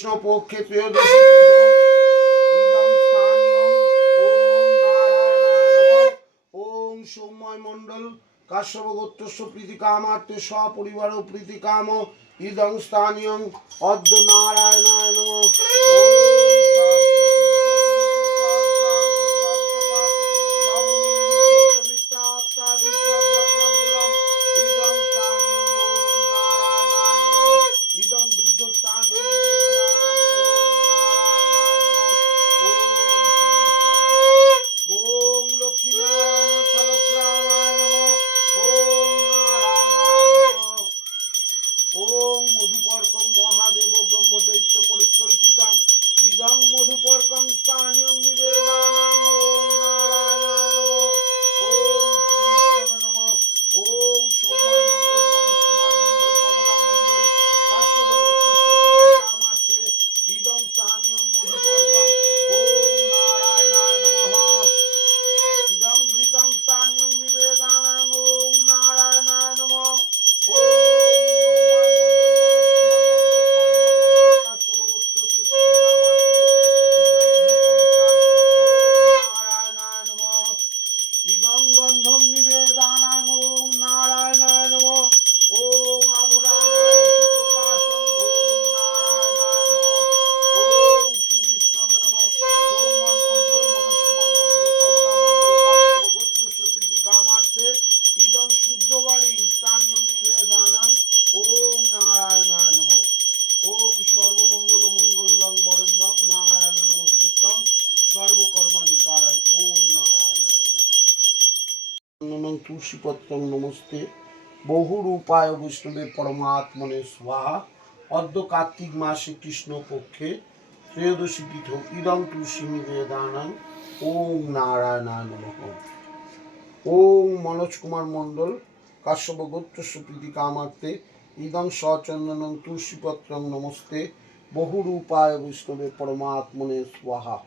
কৃষ্ণপক্ষে ত্রয়োদশী ওম সৌম্যয় মণ্ডল। কাশ্যপ গোত্রস্য প্রীতি কামার্থে সপরিবার প্রীতি কাম। ইদং স্থানীয় অদ্য নারায়ণায় মধুপর্কং মহাদেব ব্রহ্মদৈত্য পরিকল্পিতং। ইদং মধুপর্কং স্থানীয়ং নমঃ তুলসীপত্রং নমস্তে। বহুরূপায় বৈষ্ণবে পরমাত্মনে স্বাহা। অদ্য কার্তিক মাসে ত্রয়োদশী তুলসী ওম নারায়ণায় নমঃ। ওম মনোজ কুমার মণ্ডল, কাশ্যপ গোত্র সুপ্রীতি কামার্থে ইদং সচন্দনং তুলসীপত্রং নমস্তে। বহুরূপায় বৈষ্ণবে পরমাত্মনে স্বাহা।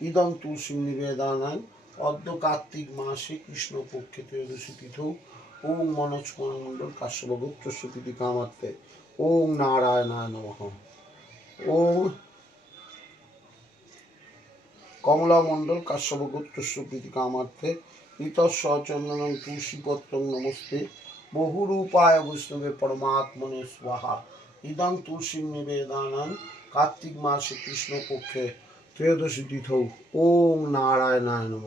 ইদং তুলসী নিবেদানাং অদ্য কার্তিক মাসে কৃষ্ণ পক্ষে ত্রয়োদশী পীঠ ওম মনোজ কুমার মণ্ডল কাশ্যপ গোত্র সুপ্রীতি কামার্থে ওম নারায়ণায় নমঃ। ওম কমলা মণ্ডল কাশ্যপ গোত্র সুপ্রীতি কামার্থে ইতঃসচন্দনং তুলসীপত্রং নমস্তে। বহুরূপায় বৈষ্ণবে পরমাত্মনে স্বাহা। ইদং তুলসী নিবেদানাং কার্তিক মাসে কৃষ্ণ পক্ষে ত্রয়োদশী তিথৌ ওম নারায়ণায় নম।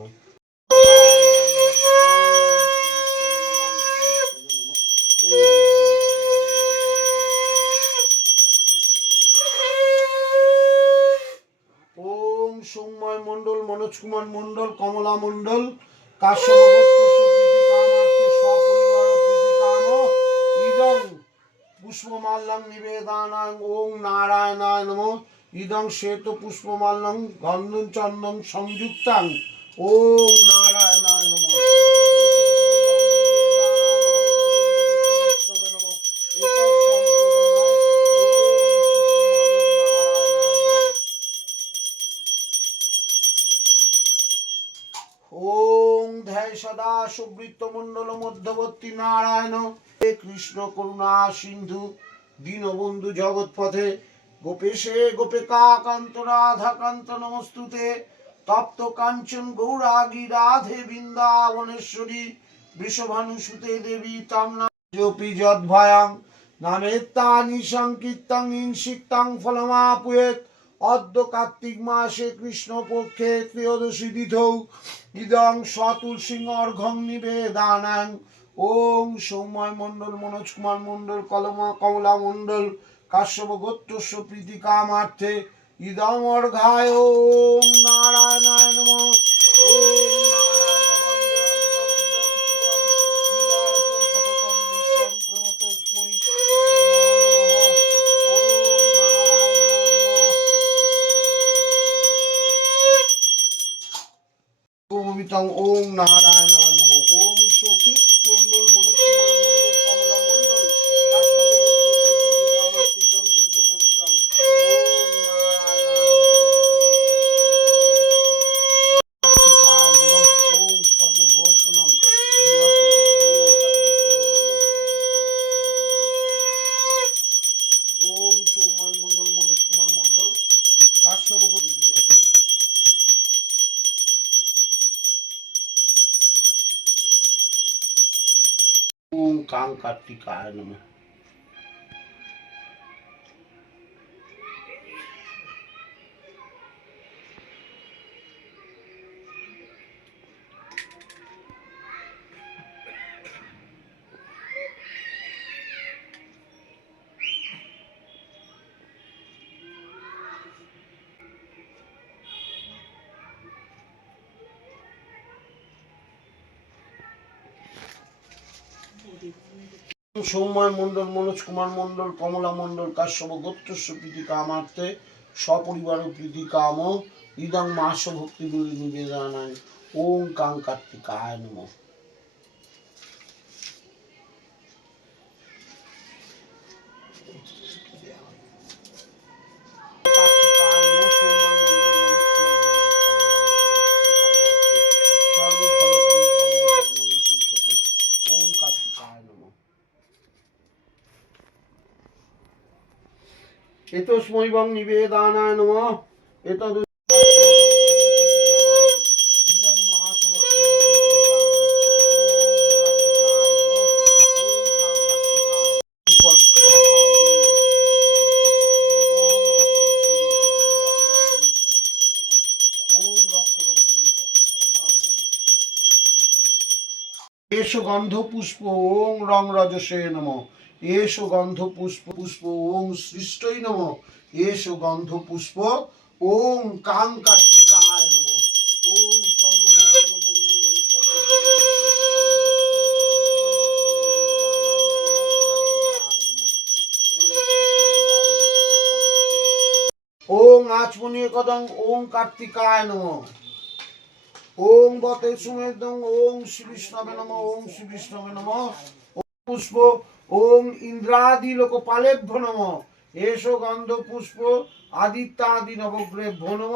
ওম সৌম্যয় মণ্ডল, মনোজ কুমার মণ্ডল, কমলা মণ্ডল কাশ্যপ পুষ্পমাল্যং নিবেদানাং ওম নারায়ণায় নমঃ। ইদং শ্বেত পুষ্পমাল্যং গন্ধন চন্দন সংযুক্তাং। নমঃ। ধ্যায় সদা সুবৃত্ত মণ্ডল মধ্যবর্তী নারায়ণ। কৃষ্ণ করুণা সিন্ধু, দীনবন্ধু জগৎপথে গোপেশে গোপিকা কান্ত রাধা কান্ত নমস্তুতে। তপ্ত কাঞ্চন গৌরাগী রাধে বৃন্দাবনেশ্বরী বৃষভানু সুতে দেবী তাং নামপি যদ্ভয়াং। নামেত্তানি সংকীর্তং ইংসিক্তাং ফলমাপুয়েত। অদ্য কার্তিক মাসে কৃষ্ণ পক্ষে ত্রয়োদশী তিথৌ। ইদং সতুলসিং অর্ঘং নিবেদানাং। ওং সৌময় মণ্ডল মনোজ কুমার মণ্ডল, কলমা কমলা মণ্ডল। কাশ্যপ গোত্রস্য প্রীতি কামার্থে ইদং অর্ঘায় ওম নারায়ণায় নম। ওম পবিতং ओम कांग कार्तिकाय नमः সৌময় মণ্ডল, মনোজ কুমার মণ্ডল, কমলা মণ্ডল, কাশ্যপ গোত্রস্ব প্রীতি কামার্থে, সপরিবার প্রীতি কাম, ইদং মাস ভক্তি বলি নিবেদনায়। ওম কাং কার্তিকায় নম কার্তিকায় নমঃ, সৌম্য মণ্ডল, মনোজ কুমার মণ্ডল, কমলা মণ্ডল, প্রীতি কামার্থে, সর্বধর্ম সর্বধর্ম ওম কার্তিকায় নমঃ এতস্মৈবং নিবেদানায় নম এতদ এস গন্ধ পুষ্প ওং রং রজসে নম এস গন্ধ পুষ্প পুষ্প ওং সৃষ্টই নম এস গন্ধ পুষ্প ওং কাং কার্তিকায় নম ওং সর্বমঙ্গল মঙ্গল আচমনি কদং ওং কার্তিকায় নম ওং বতে শ্রী বিষ্ণবে নম ওং নম ওং পুষ্প ওং ইন্দ্রাদি লোকপালেভ্য নম। এসো গন্ধ পুষ্প আদিত্যাদি নবগ্রে নম।